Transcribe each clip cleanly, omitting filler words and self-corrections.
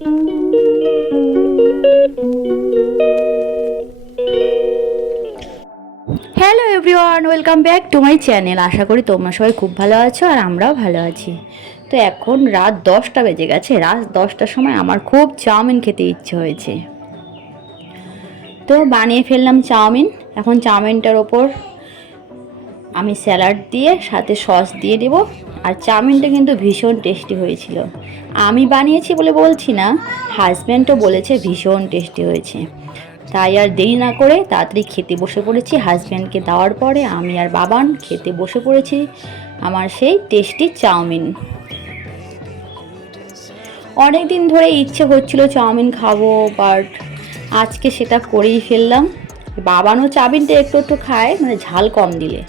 Hello everyone, welcome back to my channel. আশা করি তোমরা সবাই খুব ভালো আছো আর আমরাও ভালো আছি। তো এখন রাত 10টা বেজে গেছে। রাত 10টার সময় আমার খুব চাউমিন খেতে ইচ্ছে হয়েছে, তো বানিয়ে ফেললাম চাউমিন। এখন চাউমিনটার ওপর আমি স্যালাড দিয়ে সাথে সস দিয়ে দেব। আর চাউমিনটা কিন্তু ভীষণ টেস্টি হয়েছিল। আমি বানিয়েছি বলে বলছি না, হাজব্যান্ডও বলেছে ভীষণ টেস্টি হয়েছে। তাই আর দেরি না করে তাড়াতাড়ি খেতে বসে পড়েছি। হাজব্যান্ডকে দেওয়ার পরে আমি আর বাবান খেতে বসে পড়েছি আমার সেই টেস্টি চাউমিন। অনেক দিন ধরে ইচ্ছে হচ্ছিল চাউমিন খাবো, বাট আজকে সেটা করেই ফেললাম। বাবানও চাউমিনটা একটু একটু খায়, মানে ঝাল কম দিলে।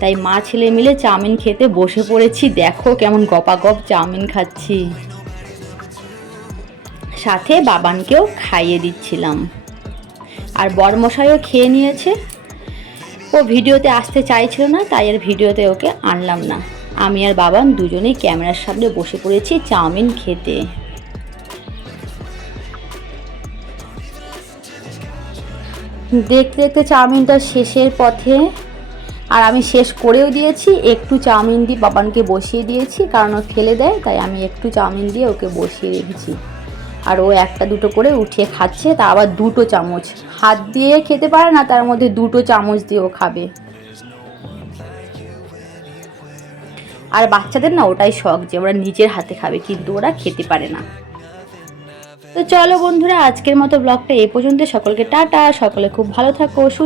তাই মা ছেলে মিলে চাউমিন খেতে বসে পড়েছি। দেখো কেমন গপাগপ চাউমিন খাচ্ছি, সাথে বাবানকেও খাইয়ে দিচ্ছিলাম। আর বরমশাইও খেয়ে নিয়েছে। ও ভিডিওতে আসতে চাইছিল না, তাই আর ভিডিওতে ওকে আনলাম না। আমি আর বাবান দুজনেই ক্যামেরার সামনে বসে পড়েছি চাউমিন খেতে। দেখতে দেখতে চাউমিনটা শেষের পথে, আর আমি শেষ করেও দিয়েছি। একটু চাউমিন দিয়ে বাবানকে বসিয়ে দিয়েছি, কারণ ও ফেলে দেয়, তাই আমি একটু চাউমিন দিয়ে ওকে বসিয়ে রেখেছি। আর ও একটা দুটো করে উঠিয়ে খাচ্ছে, তা আবার 2টো চামচ। হাত দিয়ে খেতে পারে না, তার মধ্যে 2টো চামচ দিয়েও খাবে। আর বাচ্চাদের না ওটাই শখ যে ওরা নিজের হাতে খাবে, কিন্তু ওরা খেতে পারে না। তো চলো বন্ধুরা, আজকের মতো ব্লগটা এই পর্যন্ত। সকলকে টাটা, সকলে খুব ভালো থাকো, সুস্থ